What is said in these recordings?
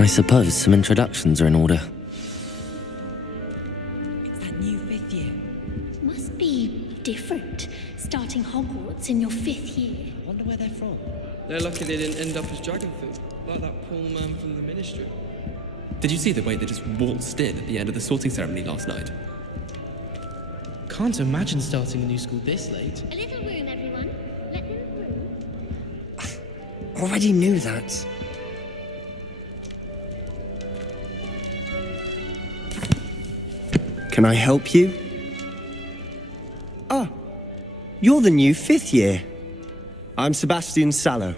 I suppose some introductions are in order. It's that new 5th year. Must be different, starting Hogwarts in your 5th year. I wonder where they're from. They're lucky they didn't end up as dragon food, like that poor man from the Ministry. Did you see the way they just waltzed in at the end of the sorting ceremony last night? Can't imagine starting a new school this late. A little room, everyone. Let them through. Already knew that. Can I help you? Ah, you're the new 5th year. I'm Sebastian Sallow.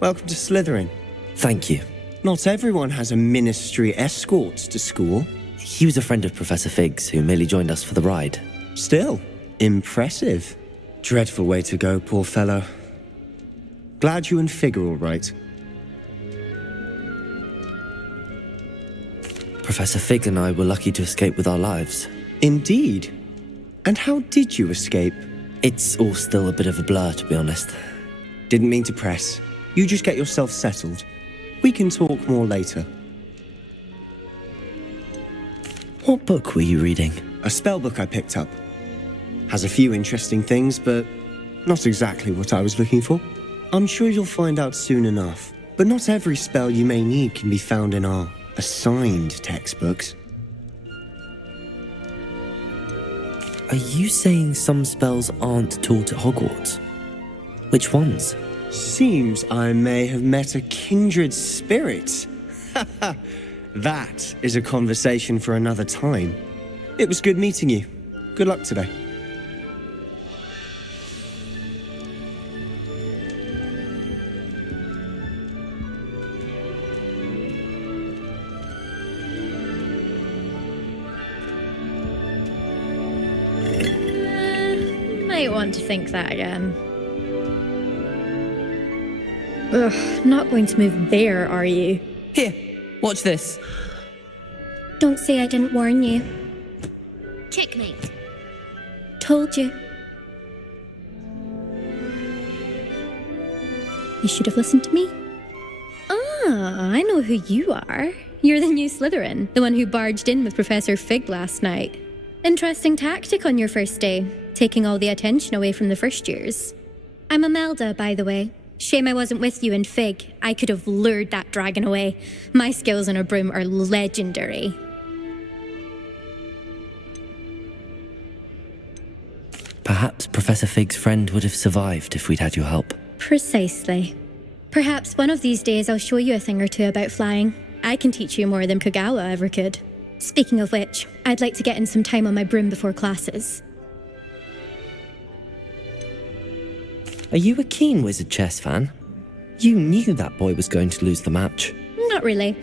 Welcome to Slytherin. Thank you. Not everyone has a ministry escort to school. He was a friend of Professor Fig's who merely joined us for the ride. Still, impressive. Dreadful way to go, poor fellow. Glad you and Fig are all right. Professor Fig and I were lucky to escape with our lives. Indeed. And how did you escape? It's all still a bit of a blur, to be honest. Didn't mean to press. You just get yourself settled. We can talk more later. What book were you reading? A spellbook I picked up. Has a few interesting things, but not exactly what I was looking for. I'm sure you'll find out soon enough. But not every spell you may need can be found in our assigned textbooks. Are you saying some spells aren't taught at Hogwarts? Which ones? Seems I may have met a kindred spirit. That is a conversation for another time. It was good meeting you. Good luck today. Might want to think that again. Ugh, not going to move there, are you? Here, watch this. Don't say I didn't warn you. Checkmate. Told you. You should have listened to me. Ah, I know who you are. You're the new Slytherin, the one who barged in with Professor Fig last night. Interesting tactic on your first day, taking all the attention away from the first years. I'm Imelda, by the way. Shame I wasn't with you in Fig. I could have lured that dragon away. My skills on a broom are legendary. Perhaps Professor Fig's friend would have survived if we'd had your help. Precisely. Perhaps one of these days I'll show you a thing or two about flying. I can teach you more than Kogawa ever could. Speaking of which, I'd like to get in some time on my broom before classes. Are you a keen Wizard chess fan? You knew that boy was going to lose the match. Not really.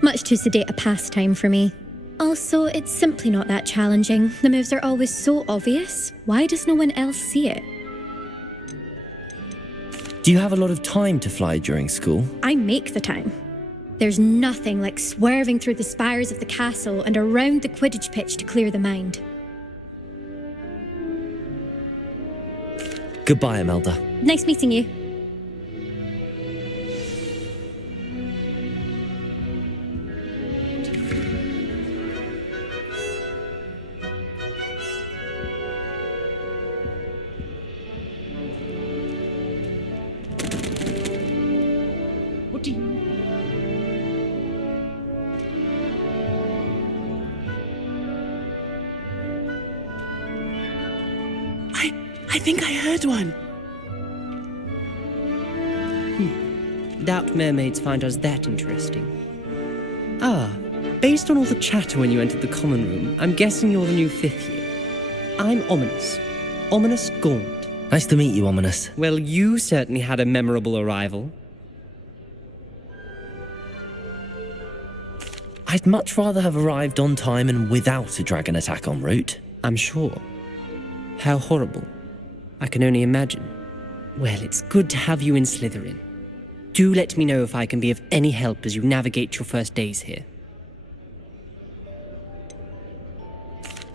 Much too sedate a pastime for me. Also, it's simply not that challenging. The moves are always so obvious. Why does no one else see it? Do you have a lot of time to fly during school? I make the time. There's nothing like swerving through the spires of the castle and around the Quidditch pitch to clear the mind. Goodbye, Imelda. Nice meeting you. What do you... I think I heard one. Doubt mermaids find us that interesting. Ah, based on all the chatter when you entered the common room, I'm guessing you're the new 5th year. I'm Ominous. Ominous Gaunt. Nice to meet you, Ominous. Well, you certainly had a memorable arrival. I'd much rather have arrived on time and without a dragon attack en route. I'm sure. How horrible. I can only imagine. Well, it's good to have you in Slytherin. Do let me know if I can be of any help as you navigate your first days here.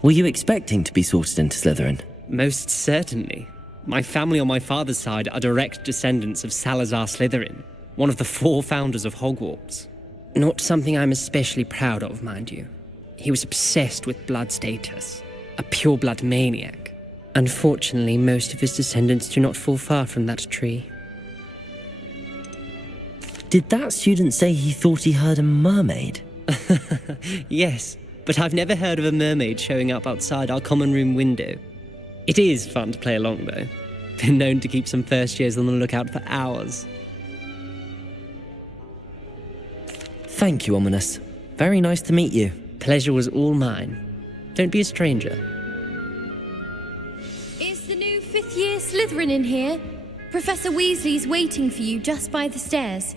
Were you expecting to be sorted into Slytherin? Most certainly. My family on my father's side are direct descendants of Salazar Slytherin, one of the 4 founders of Hogwarts. Not something I'm especially proud of, mind you. He was obsessed with blood status, a pure-blood maniac. Unfortunately, most of his descendants do not fall far from that tree. Did that student say he thought he heard a mermaid? Yes, but I've never heard of a mermaid showing up outside our common room window. It is fun to play along, though. Been known to keep some first years on the lookout for hours. Thank you, Ominous. Very nice to meet you. Pleasure was all mine. Don't be a stranger. Is the new fifth-year Slytherin in here? Professor Weasley's waiting for you just by the stairs.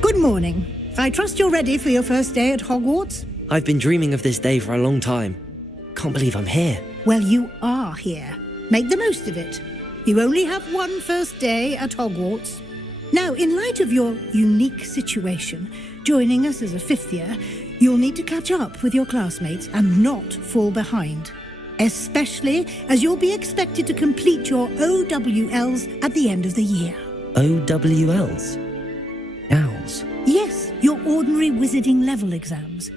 Good morning. I trust you're ready for your first day at Hogwarts? I've been dreaming of this day for a long time. Can't believe I'm here. Well, you are here. Make the most of it. You only have one first day at Hogwarts. Now, in light of your unique situation, joining us as a fifth year, you'll need to catch up with your classmates and not fall behind. Especially as you'll be expected to complete your OWLs at the end of the year. OWLs? Owls? Yes, your ordinary wizarding level exams.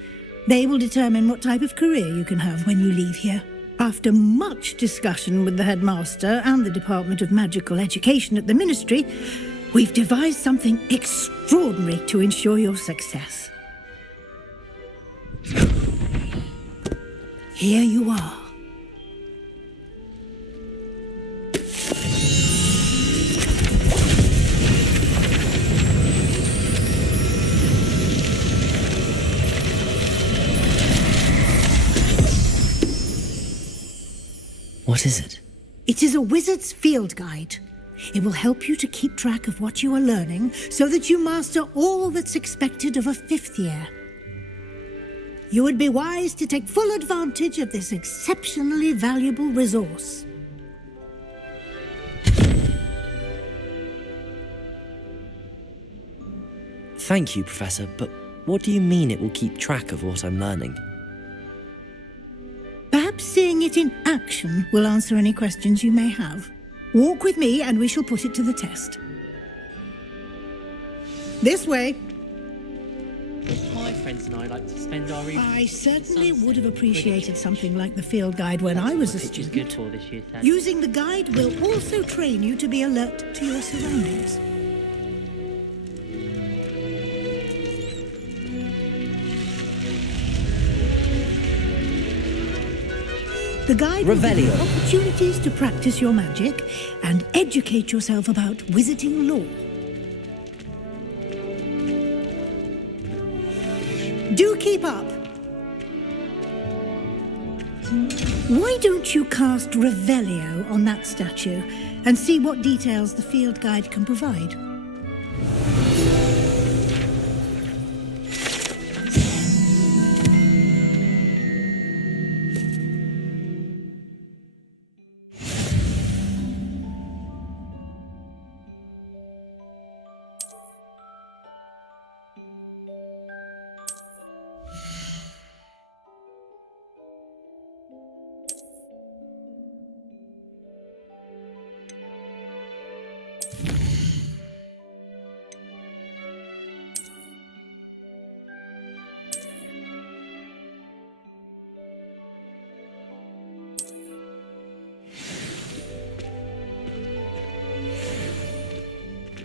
They will determine what type of career you can have when you leave here. After much discussion with the headmaster and the Department of Magical Education at the Ministry, we've devised something extraordinary to ensure your success. Here you are. What is it? It is a wizard's field guide. It will help you to keep track of what you are learning so that you master all that's expected of a fifth year. You would be wise to take full advantage of this exceptionally valuable resource. Thank you, Professor, but what do you mean it will keep track of what I'm learning? Perhaps seeing it in action will answer any questions you may have. Walk with me and we shall put it to the test. This way. My friends and I like to spend our evenings. I certainly would have appreciated something like the field guide when I was a student. for this year's Using the guide will also train you to be alert to your surroundings. The guide will give you Revelio. opportunities to practice your magic and educate yourself about wizarding lore. Do keep up. Why don't you cast Revelio on that statue and see what details the field guide can provide?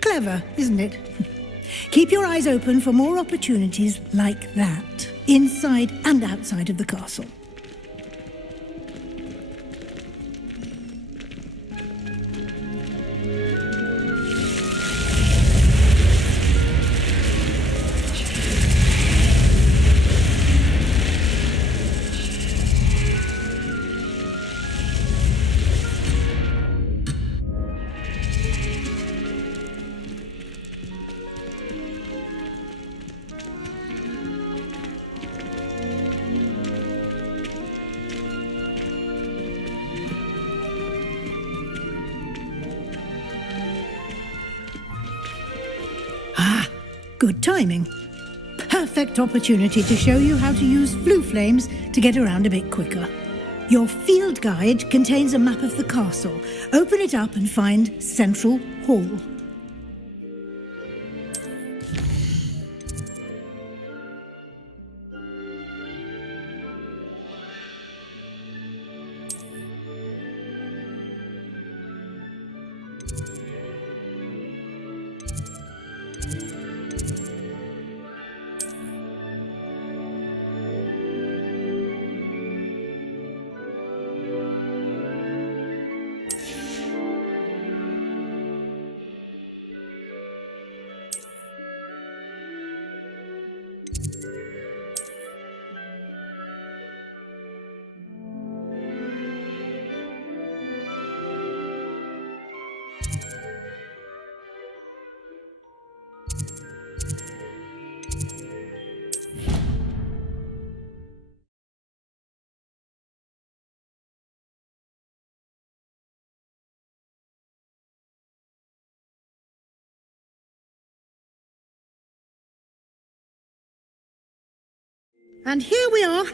Clever, isn't it? Keep your eyes open for more opportunities like that, inside and outside of the castle. Good timing. Perfect opportunity to show you how to use flue flames to get around a bit quicker. Your field guide contains a map of the castle. Open it up and find Central Hall. And here we are.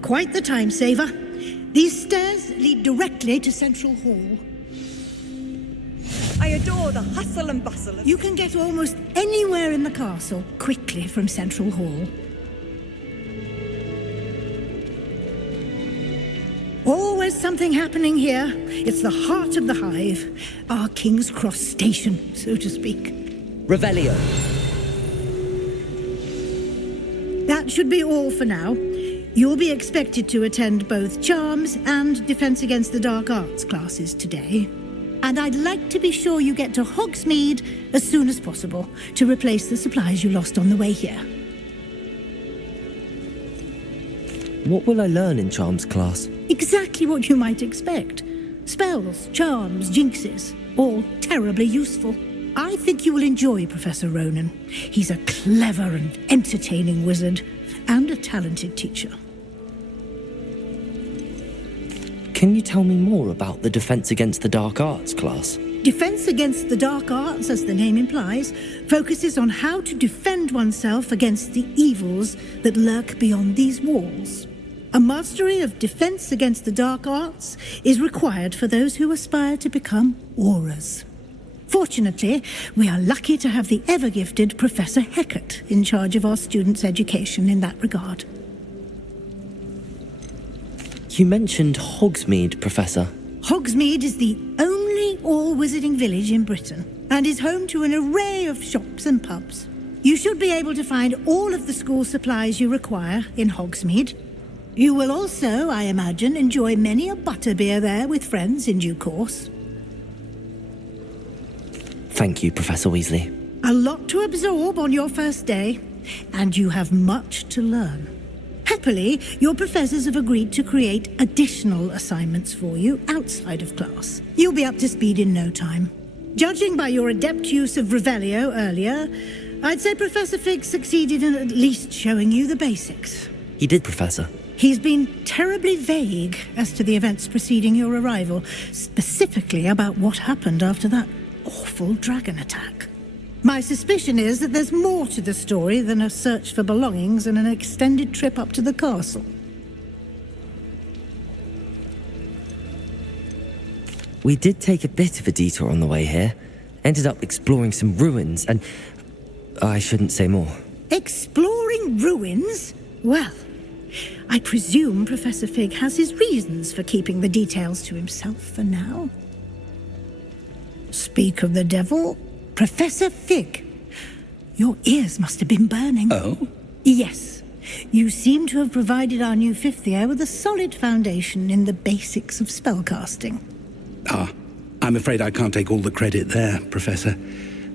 Quite the time saver. These stairs lead directly to Central Hall. I adore the hustle and bustle of... You can get almost anywhere in the castle quickly from Central Hall. Always something happening here. It's the heart of the hive. Our King's Cross station, so to speak. Revelio. That should be all for now. You'll be expected to attend both Charms and Defense Against the Dark Arts classes today. And I'd like to be sure you get to Hogsmeade as soon as possible to replace the supplies you lost on the way here. What will I learn in Charms class? Exactly what you might expect. Spells, charms, jinxes, all terribly useful. I think you will enjoy Professor Ronan. He's a clever and entertaining wizard, and a talented teacher. Can you tell me more about the Defense Against the Dark Arts class? Defense Against the Dark Arts, as the name implies, focuses on how to defend oneself against the evils that lurk beyond these walls. A mastery of Defense Against the Dark Arts is required for those who aspire to become auras. Fortunately, we are lucky to have the ever-gifted Professor Hecat in charge of our students' education in that regard. You mentioned Hogsmeade, Professor. Hogsmeade is the only all-wizarding village in Britain and is home to an array of shops and pubs. You should be able to find all of the school supplies you require in Hogsmeade. You will also, I imagine, enjoy many a butterbeer there with friends in due course. Thank you, Professor Weasley. A lot to absorb on your first day, and you have much to learn. Happily, your professors have agreed to create additional assignments for you outside of class. You'll be up to speed in no time. Judging by your adept use of Revelio earlier, I'd say Professor Fig succeeded in at least showing you the basics. He did, Professor. He's been terribly vague as to the events preceding your arrival, specifically about what happened after that awful dragon attack. My suspicion is that there's more to the story than a search for belongings and an extended trip up to the castle. We did take a bit of a detour on the way here. Ended up exploring some ruins and... I shouldn't say more. Exploring ruins? Well, I presume Professor Fig has his reasons for keeping the details to himself for now. Speak of the devil, Professor Fig. Your ears must have been burning. Oh? Yes. You seem to have provided our new fifth year with a solid foundation in the basics of spellcasting. Ah, I'm afraid I can't take all the credit there, Professor.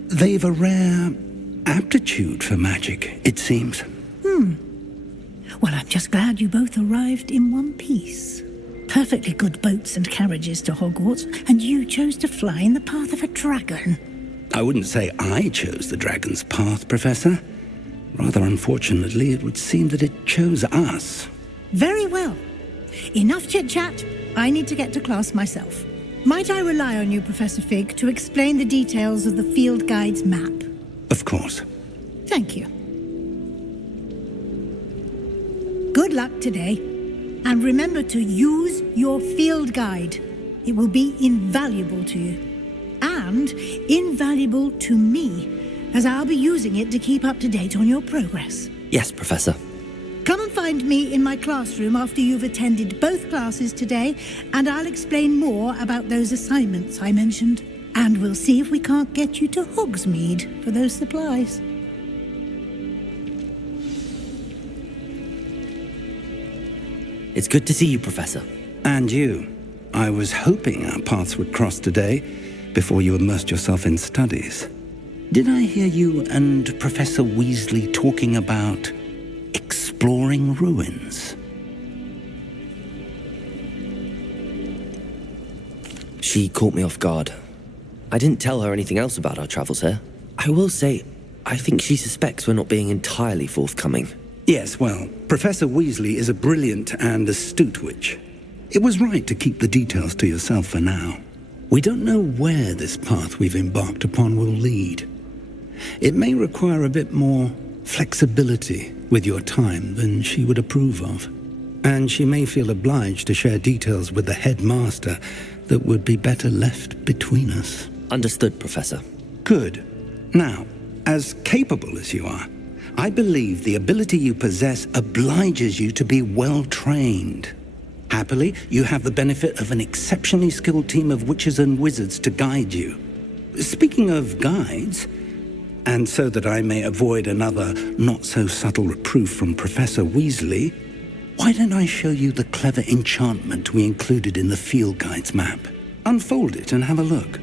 They've a rare aptitude for magic, it seems. Well, I'm just glad you both arrived in one piece. Perfectly good boats and carriages to Hogwarts, and you chose to fly in the path of a dragon. I wouldn't say I chose the dragon's path, Professor. Rather unfortunately, it would seem that it chose us. Very well. Enough chit-chat. I need to get to class myself. Might I rely on you, Professor Fig, to explain the details of the field guide's map? Of course. Thank you. Good luck today. And remember to use your field guide. It will be invaluable to you. And invaluable to me, as I'll be using it to keep up to date on your progress. Yes, Professor. Come and find me in my classroom after you've attended both classes today, and I'll explain more about those assignments I mentioned. And we'll see if we can't get you to Hogsmeade for those supplies. It's good to see you, Professor. And you. I was hoping our paths would cross today before you immersed yourself in studies. Did I hear you and Professor Weasley talking about exploring ruins? She caught me off guard. I didn't tell her anything else about our travels here. I will say, I think she suspects we're not being entirely forthcoming. Yes, well, Professor Weasley is a brilliant and astute witch. It was right to keep the details to yourself for now. We don't know where this path we've embarked upon will lead. It may require a bit more flexibility with your time than she would approve of. And she may feel obliged to share details with the headmaster that would be better left between us. Understood, Professor. Good. Now, as capable as you are, I believe the ability you possess obliges you to be well-trained. Happily, you have the benefit of an exceptionally skilled team of witches and wizards to guide you. Speaking of guides, and so that I may avoid another not-so-subtle reproof from Professor Weasley, why don't I show you the clever enchantment we included in the field guide's map? Unfold it and have a look.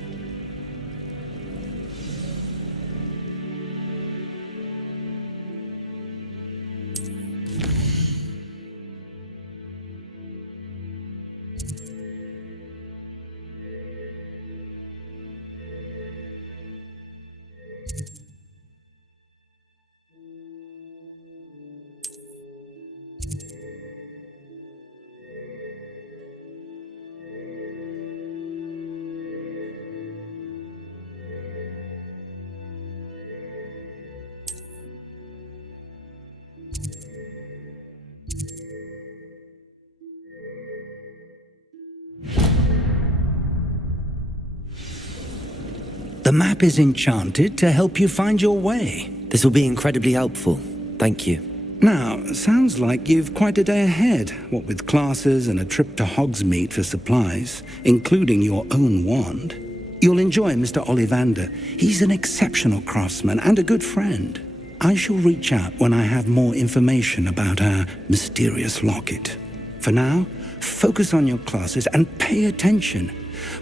The map is enchanted to help you find your way. This will be incredibly helpful. Thank you. Now, sounds like you've quite a day ahead, what with classes and a trip to Hogsmeade for supplies, including your own wand. You'll enjoy Mr. Ollivander. He's an exceptional craftsman and a good friend. I shall reach out when I have more information about our mysterious locket. For now, focus on your classes and pay attention.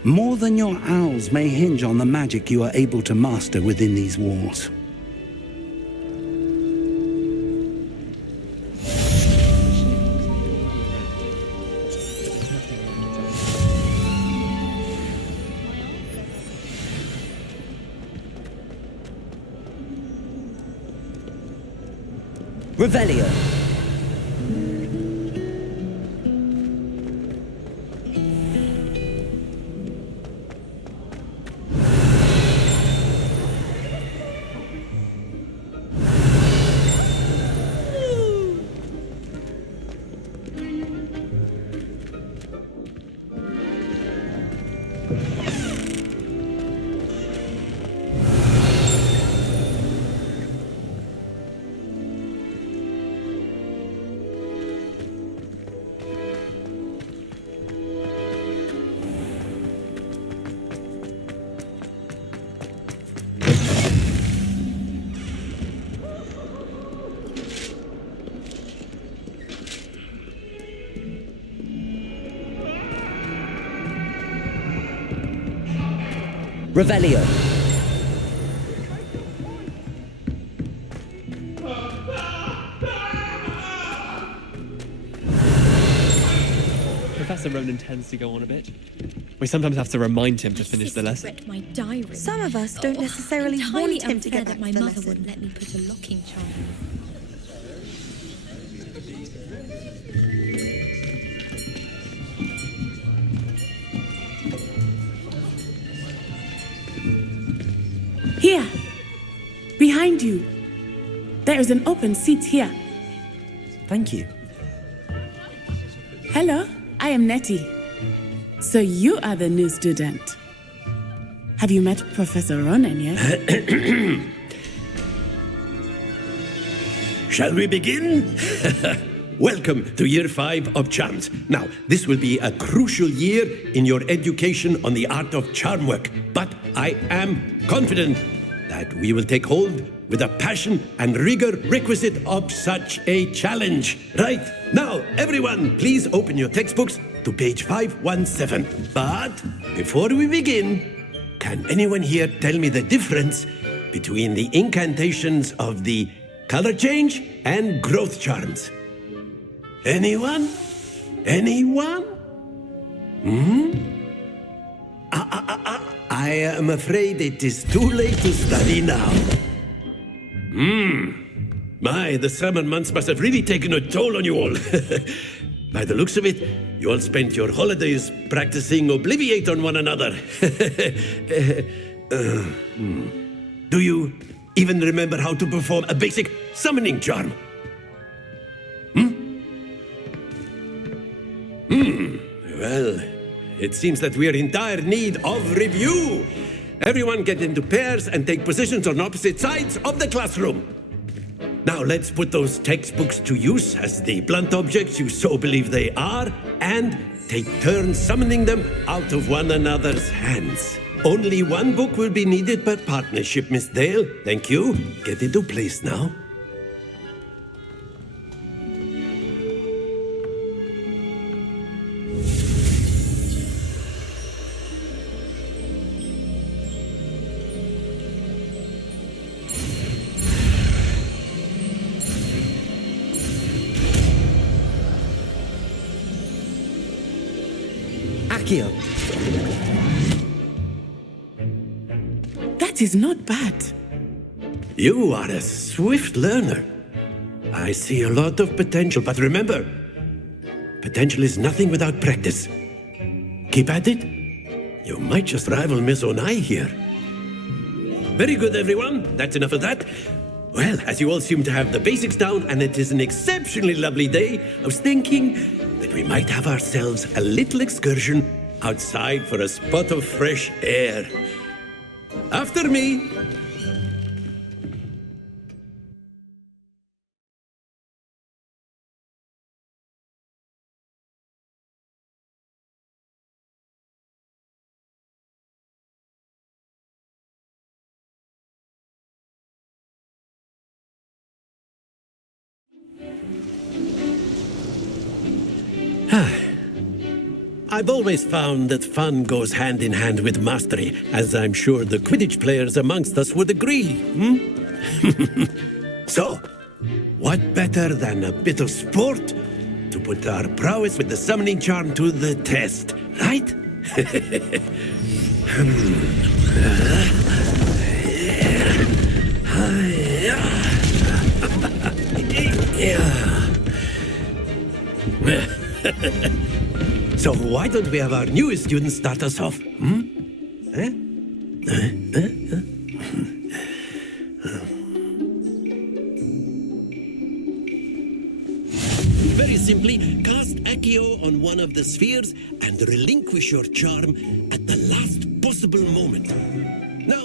More than your owls may hinge on the magic you are able to master within these walls. Revelio. Revelio. Professor Ronan tends to go on a bit. We sometimes have to remind him to finish the lesson. My diary. Some of us don't necessarily want him to get back that my to the mother lesson. wouldn't let me put a locking charm. Here! Behind you! There is an open seat here. Thank you. Hello, I am Nettie. So you are the new student. Have you met Professor Ronan yet? Shall we begin? Welcome to Year 5 of Charms. Now, this will be a crucial year in your education on the art of charm work, but I am confident that we will take hold with the passion and rigor requisite of such a challenge. Right, now, everyone, please open your textbooks to page 517. But before we begin, can anyone here tell me the difference between the incantations of the color change and growth charms? Anyone? Anyone? I am afraid it is too late to study now. My, the summer months must have really taken a toll on you all. By the looks of it, you all spent your holidays practicing Obliviate on one another. Do you even remember how to perform a basic summoning charm? Well, it seems that we are in dire need of review. Everyone get into pairs and take positions on opposite sides of the classroom. Now let's put those textbooks to use as the blunt objects you so believe they are, and take turns summoning them out of one another's hands. Only one book will be needed per partnership, Miss Dale. Thank you. Get into place now. Accio. That is not bad. You are a swift learner. I see a lot of potential, but remember, potential is nothing without practice. Keep at it. You might just rival Miss Onai here. Very good, everyone. That's enough of that. Well, as you all seem to have the basics down, and it is an exceptionally lovely day, I was thinking that we might have ourselves a little excursion outside for a spot of fresh air. After me. I've always found that fun goes hand in hand with mastery, as I'm sure the Quidditch players amongst us would agree. So, what better than a bit of sport to put our prowess with the summoning charm to the test, right? So why don't we have our newest student start us off? Very simply, cast Accio on one of the spheres and relinquish your charm at the last possible moment. Now,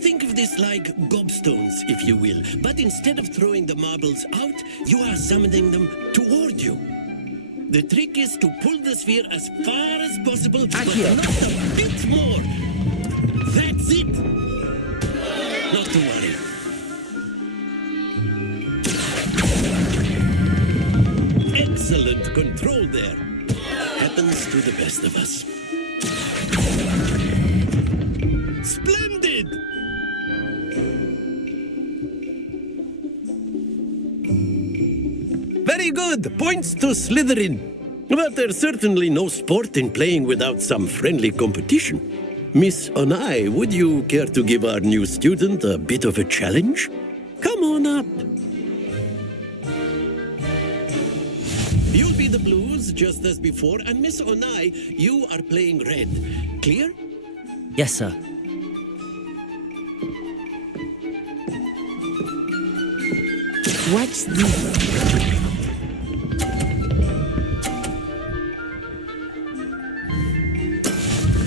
think of this like gobstones, if you will, but instead of throwing the marbles out, you are summoning them toward you. The trick is to pull the sphere as far as possible, but not a bit more. That's it. Not to worry. Excellent control there. Happens to the best of us. Splendid! Very good. Points to Slytherin. But there's certainly no sport in playing without some friendly competition. Miss Onai, would you care to give our new student a bit of a challenge? Come on up. You'll be the blues, just as before, and Miss Onai, you are playing red. Clear? Yes, sir. Watch this.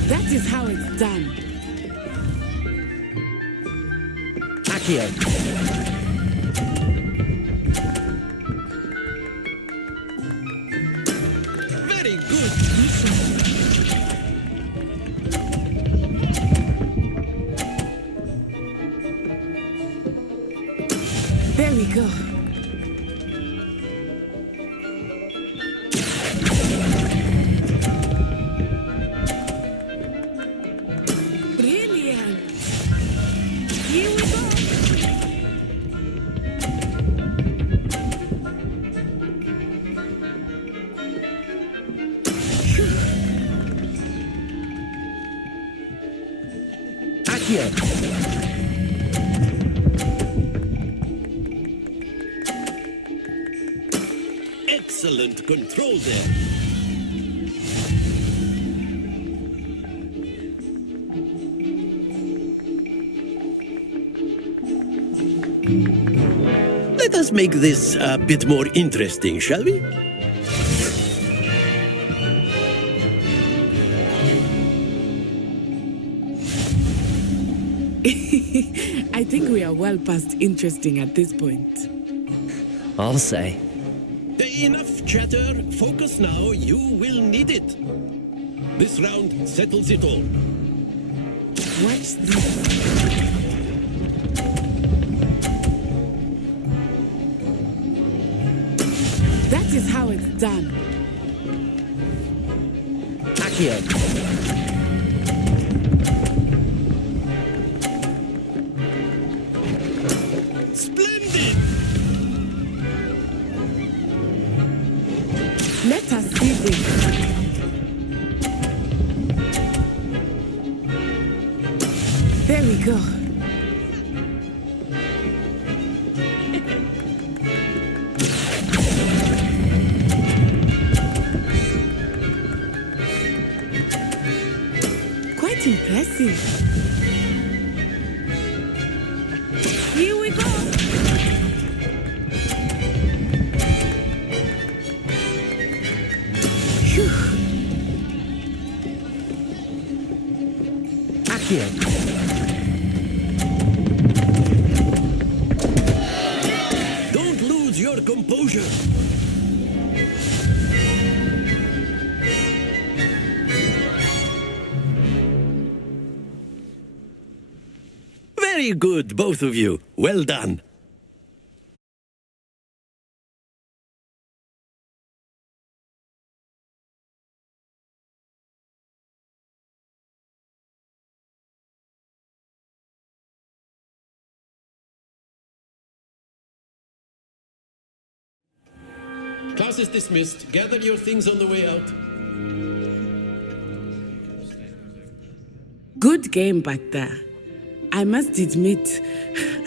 That is how it's done. Accio. Very good. There we go. Brilliant. Here we go. Accio. Excellent control there. Let us make this a bit more interesting, shall we? I think we are well past interesting at this point. I'll say. Enough chatter. Focus now. You will need it. This round settles it all. Watch this. That is how it's done. Accio. Splendid! Let us see this. There we go. Quite impressive. Here we go. Phew. Accio. Don't lose your composure. Very good, both of you. Well done. Class is dismissed. Gather your things on the way out. Good game back there. I must admit,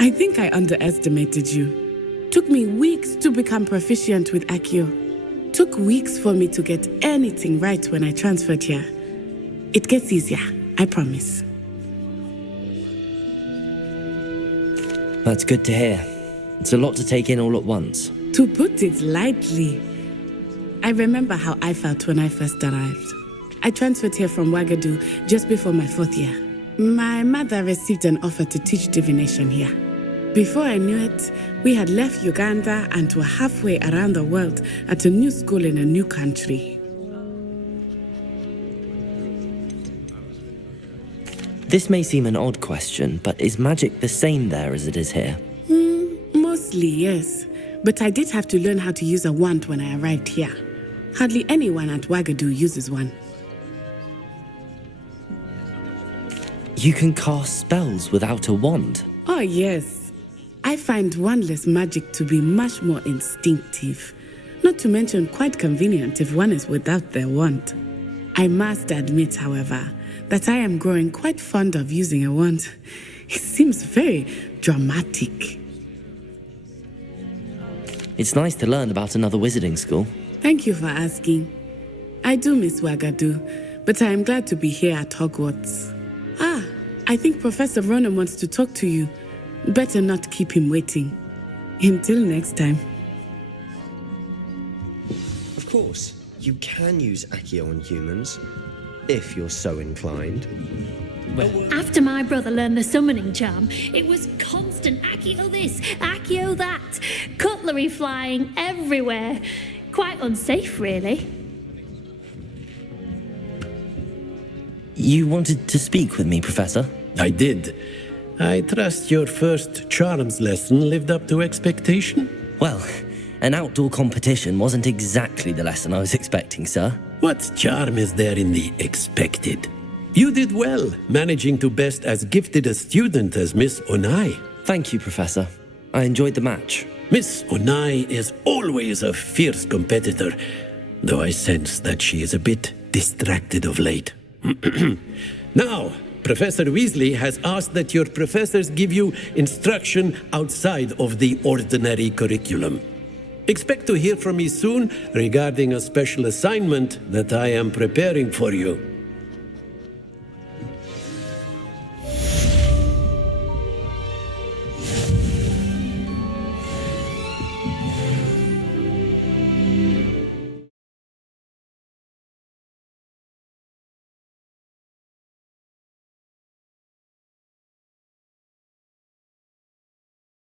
I think I underestimated you. Took me weeks to become proficient with Accio. Took weeks for me to get anything right when I transferred here. It gets easier, I promise. That's good to hear. It's a lot to take in all at once. To put it lightly, I remember how I felt when I first arrived. I transferred here from Ouagadougou just before my 4th year. My mother received an offer to teach divination here. Before I knew it, we had left Uganda and were halfway around the world at a new school in a new country. This may seem an odd question, but is magic the same there as it is here? Mostly, yes. But I did have to learn how to use a wand when I arrived here. Hardly anyone at Ouagadougou uses one. You can cast spells without a wand? Oh, yes. I find wandless magic to be much more instinctive. Not to mention quite convenient if one is without their wand. I must admit, however, that I am growing quite fond of using a wand. It seems very dramatic. It's nice to learn about another wizarding school. Thank you for asking. I do miss Ouagadougou, but I am glad to be here at Hogwarts. I think Professor Ronan wants to talk to you. Better not keep him waiting. Until next time. Of course, you can use Accio on humans, if you're so inclined. After my brother learned the summoning charm, it was constant Accio this, Accio that, cutlery flying everywhere. Quite unsafe, really. You wanted to speak with me, Professor? I did. I trust your first charms lesson lived up to expectation? Well, an outdoor competition wasn't exactly the lesson I was expecting, sir. What charm is there in the expected? You did well, managing to best as gifted a student as Miss Onai. Thank you, Professor. I enjoyed the match. Miss Onai is always a fierce competitor, though I sense that she is a bit distracted of late. Now, Professor Weasley has asked that your professors give you instruction outside of the ordinary curriculum. Expect to hear from me soon regarding a special assignment that I am preparing for you.